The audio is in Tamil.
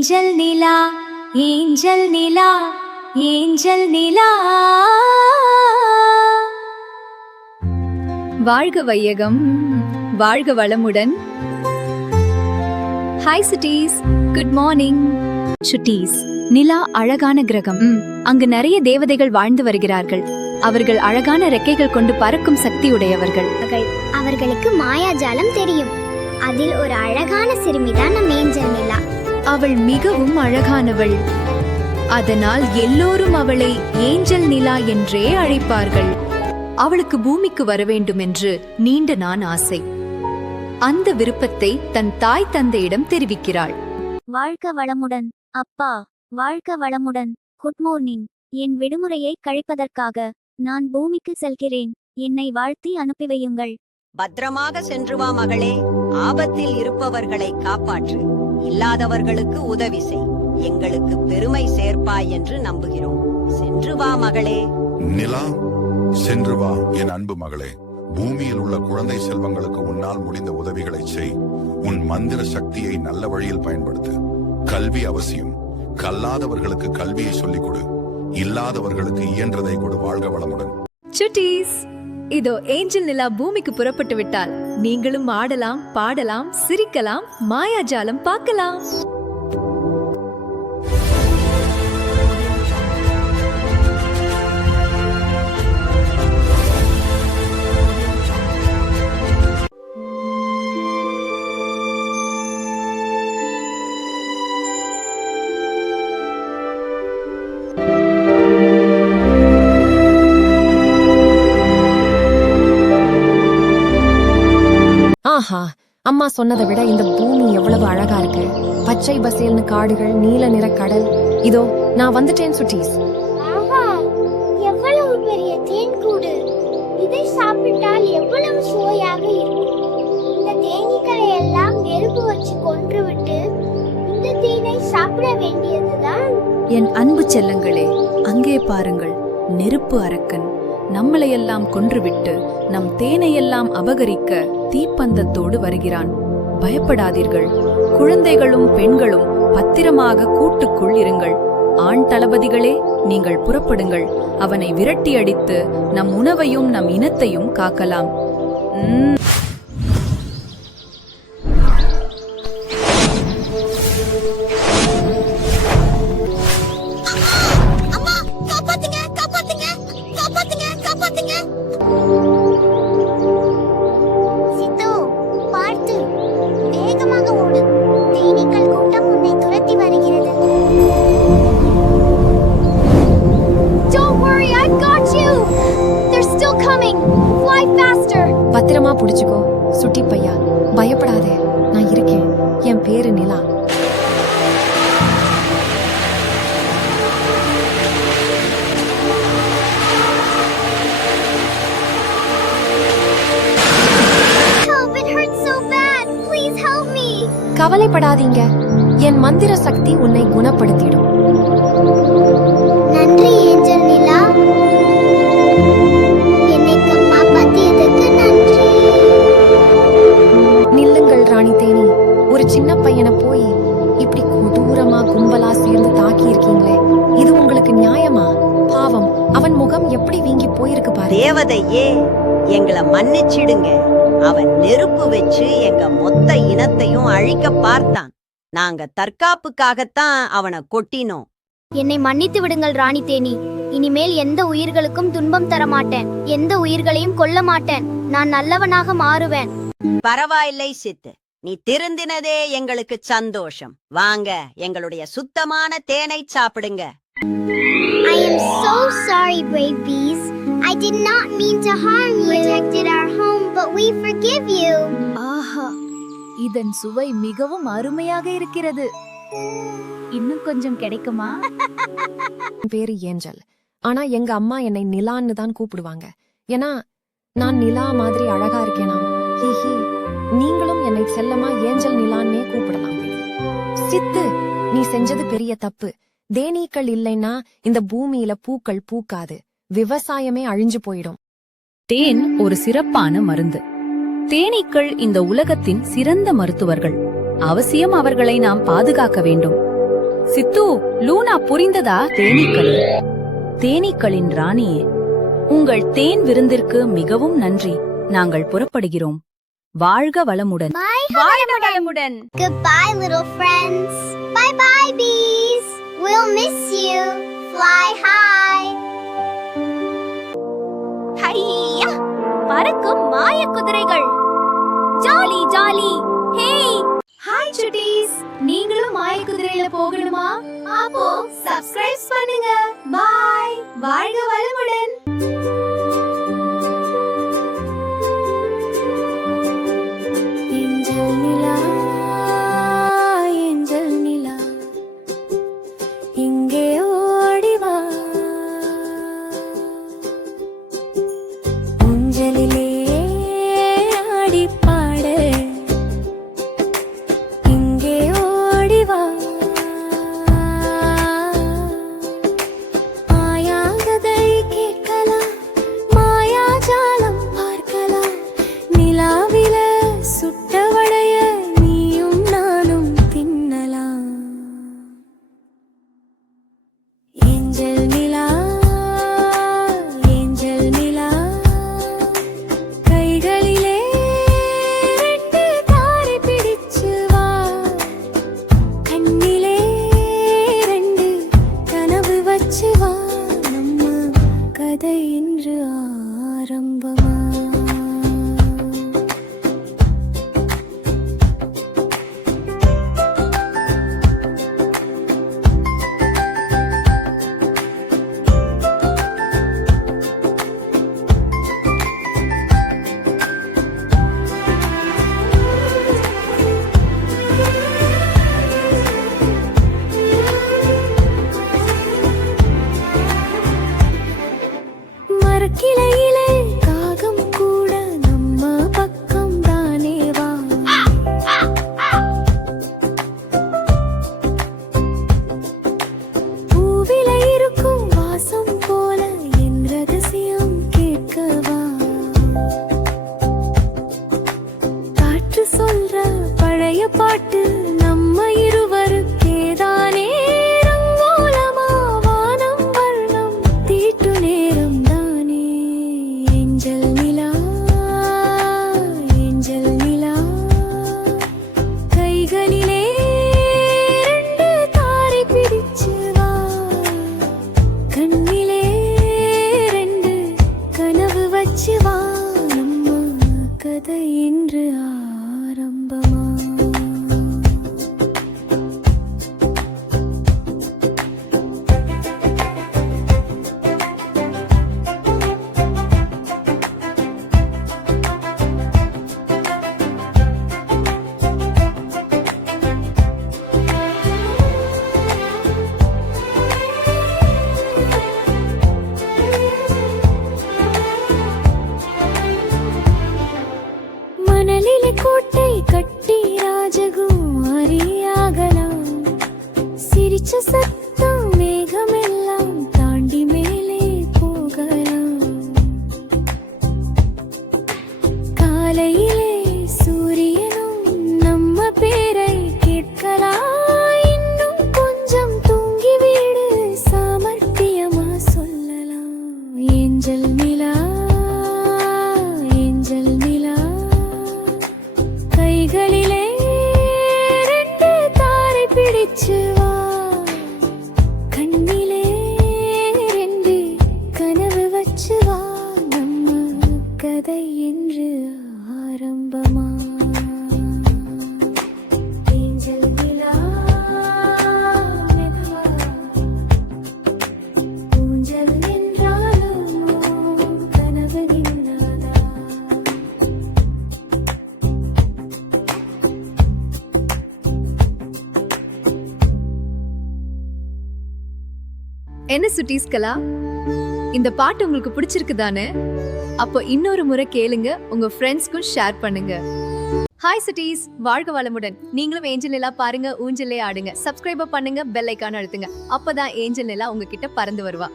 ஏஞ்சல் நிலா ஏஞ்சல் நிலா ஏஞ்சல் நிலா. வாழ்க வையகம், வாழ்க வளமுடன். ஹாய் சுட்டீஸ், குட் மார்னிங். சுட்டீஸ், நிலா அழகான கிரகம். அங்கு நிறைய தேவதைகள் வாழ்ந்து வருகிறார்கள். அவர்கள் அழகான ரெக்கைகள் கொண்டு பறக்கும் சக்தி உடையவர்கள். அவர்களுக்கு மாயாஜாலம் தெரியும். அதில் ஒரு அழகான சிறுமிதான் நம் ஏஞ்சல் நிலா. அவள் மிகவும் அழகானவள். அதனால் எல்லோரும் அவளை ஏஞ்சல் நிலா என்றே அழைப்பார்கள். அவளுக்கு பூமிக்கு வர வேண்டும் என்று நீண்ட நாள் ஆசை. அந்த விருப்பத்தை தன் தாய் தந்தையிடம் தெரிவிக்கிறாள். வாழ்க வளமுடன் அப்பா, வாழ்க வளமுடன். Good morning. என் விடுமுறையை கழிப்பதற்காக நான் பூமிக்கு செல்கிறேன். என்னை வாழ்த்தி அனுப்பி வையுங்கள். பத்திரமாக சென்று வா மகளே. ஆபத்தில் இருப்பவர்களை காப்பாற்று, இல்லாதவர்களுக்கு உதவி செய். எங்களுக்கு பெருமை சேர்ப்பாய் என்று நம்புகிறோம். சென்று வா மகளே. நிலா, சென்று வா என் அன்பு மகளே. பூமியில் உள்ள குழந்தை செல்வங்களுக்கு உன்னால் முடிந்த உதவிகளை செய். உன் மந்திர சக்தியை நல்ல வழியில் பயன்படுத்து. கல்வி அவசியம். கல்லாதவர்களுக்கு கல்வியை சொல்லிக் கொடு, இல்லாதவர்களுக்கு இயன்றதை கொடு. வாழ்க வளமுடன். சுட்டீஸ், இதோ ஏஞ்சல் நிலா பூமிக்கு புறப்பட்டு விட்டால் நீங்களும் ஆடலாம், பாடலாம், சிரிக்கலாம், மாயாஜாலம் பார்க்கலாம். ஆஹா, அம்மா சொன்னதை விட இந்த பூமி எவ்வளவு அழகா இருக்கு. பச்சை பசேல்னு காடுகள், நீல நிற கடல். இதோ நான் வந்துட்டேன் சுட்டீஸ். ஆஹா, எவ்வளவு பெரிய தேன் கூடு. இதை சாப்பிட்டால் எவ்வளவு சுவையாக இருக்கும். இந்த தேனீக்களை எல்லாம் நெருப்பு வச்சு கொன்றுவிட்டு இந்த தேனை சாப்பிட வேண்டியதுதான். என் அன்பு செல்லங்களே, அங்கே பாருங்கள், நெருப்பு அரக்கன் நம்மளையெல்லாம் கொன்றுவிட்டு நம் தேனையெல்லாம் அபகரிக்க தீப்பந்தத்தோடு வருகிறான். பயப்படாதீர்கள். குழந்தைகளும் பெண்களும் பத்திரமாக கூட்டுக்குள் இருங்கள். ஆண் தளபதிகளே, நீங்கள் புறப்படுங்கள். அவனை விரட்டி அடித்து நம் உணவையும் நம் இனத்தையும் காக்கலாம். பத்திரமா புடிச்சுக்கோ சுட்டி பையா, பயப்படாதே, நான் இருக்கேன். என் பேரு நிலா. கவலைப்படாதீங்க, என் மந்திர சக்தி உன்னை குணப்படுத்திடும். நன்றி ஏஞ்சல் நிலா, என்னை காப்பாத்தியதுக்கு நன்றி. நில்லுங்கள் ராணி தேனி. ஒரு சின்ன பையனை போய் இப்படி கொடூரமா கும்பலா சேர்ந்து தாக்கி இருக்கீங்களே, இது உங்களுக்கு நியாயமா? பாவம், அவன் முகம் எப்படி வீங்கி போயிருக்கு பாரு. தேவதையே, எங்களை மன்னிச்சிடுங்க. அவன் நெருப்பு வச்சு எங்க மொத்த இனத்தையும் அழிக்க பார்த்தான். நாங்க தற்காப்புக்காகத்தான் அவனை கொட்டினோம். என்னை மன்னித்து விடுங்கள் ராணி தேனி. இனிமேல் எந்த உயிர்களுக்கும் துன்பம் தர மாட்டேன். எந்த உயிர்களையும் கொல்ல மாட்டேன். நான் நல்லவனாக மாறுவேன். பரவாயில்லை சித்து, நீ திருந்தினதே எங்களுக்கு சந்தோஷம். வாங்க, எங்களுடைய சுத்தமான தேனை சாப்பிடுங்க. I am so sorry, brave bees. I did not mean to harm you. Protected our home, but we forgive you. ஆஹா, இதன் சுவை மிகவும் அருமையாக இருக்கிறது. இன்னும் கொஞ்சம் கிடைக்குமா? பேரு ஏஞ்சல். ஆனா எங்க அம்மா என்னை நிலான்னு தான் கூப்பிடுவாங்க. ஏன்னா நான் நிலா மாதிரி அழகா இருக்கேனா. ஹிஹி, நீங்களும் என்னை செல்லமா ஏஞ்சல் நிலான்னே கூப்பிடலாம். சித்து, நீ செஞ்சது பெரிய தப்பு. தேனீக்கள் இல்லைன்னா இந்த பூமியில பூக்கள் பூக்காது, விவசாயமே அழிஞ்சு போயிடும். தேன் ஒரு சிறப்பான மருந்து. தேனீக்கள் இந்த உலகத்தின் சிறந்த மருத்துவர்கள். அவசியம் அவர்களை நாம் பாதுகாக்க வேண்டும். சித்து, லூனா புரிந்ததா? தேனீக்களின் ராணியே, உங்கள் தேன் விருந்திற்கு மிகவும் நன்றி. நாங்கள் புறப்படுகிறோம். வாழ்க வளமுடன். Goodbye, little friends. Bye bye, bees. We'll miss you. Fly high. ஹையா! பறக்கும் மாய குதிரைகள். Jolly jolly. ஹே! ஹாய் சுட்டீஸ், நீங்களும் மாய குதிரையில போகணுமா? அப்போ சப்ஸ்கிரைப் பண்ணுங்க. பாய். வாழ்க வளமுடன். ஏஞ்சல் நிலா, ஏஞ்சல் நிலா, இங்கே ஓடி வா. ஊஞ்சலிலே ஆடி பாட, இங்கே ஓடி வா. மாயாகதை கேட்கலாம், மாயாஜாலம் பார்க்கலாம். நிலாவில சுட்டவடைய நீயும் நானும் தின்னலாம். ஏஞ்சல் நிலா, ஏஞ்சல் நிலா, கைகளிலே ரெண்டு தாரை பிடிச்சு வா. கண்ணிலே ரெண்டு கனவு வச்சு வா. நம்ம கதை இன்று ஆரம்பமா. மரக்கிளையிலே காகம் கூட நம்ம பக்கம் தானே வா. பூவில இருக்கும் வாசம் போல என் ரகசியம் கேட்கவா. காற்று சொல்ற பழைய பாட்டு நம்ம இருவருக்கேதானே. ரங்கோலமா வானம் வர்ணம் தீட்டு நேரம் தானே. ஏஞ்சல் நிலா, ஏஞ்சல் நிலா, கைகளிலே ரெண்டு தாரை பிடிச்சு வா. கண்ணிலே ரெண்டு கனவு வச்சு வா. நம்ம கதை இன்று ஆரம்பமா. மணலிலே கோட்டை கட்டி ராஜகுமாரியாகலாம். சிரிச்ச சத்தம் மேகமெல்லாம் தாண்டி மேலே போகலாம். காலையிலே சூரியனும் நம்ம பேரை கேட்கலாம். இன்னும் கொஞ்சம் தூங்கி வீடு சாமர்த்தியமா சொல்லலாம். ஏஞ்சல் நிலா, ஏஞ்சல் நிலா, கைகளிலே ரெண்டு தாரை பிடிச்சு வா. கண்ணிலே ரெண்டு கனவு வச்சு வா. நம்ம கதை என்று ஆரம்பமா. ஏஞ்சல் நிலா, மெதுவா, ஊஞ்சல் நின்றாலும் கனவு நின்னாதா. என்ன சுட்டீஸ்களா, இந்த பாட்டு உங்களுக்கு பிடிச்சிருக்கு தானே? அப்போ இன்னொரு முறை கேளுங்க, உங்க ஃப்ரெண்ட்ஸ்க்கும் ஷேர் பண்ணுங்க. ஹாய் சுட்டீஸ், வாழ்க வளமுடன். நீங்களும் ஏஞ்சல் நிலா பாருங்க, ஊஞ்சலே ஆடுங்க. சப்ஸ்கிரைபர் பண்ணுங்க, பெல் ஐக்கான் அழுத்துங்க. அப்பதான் ஏஞ்சல் நிலா உங்ககிட்ட பறந்து வருவா.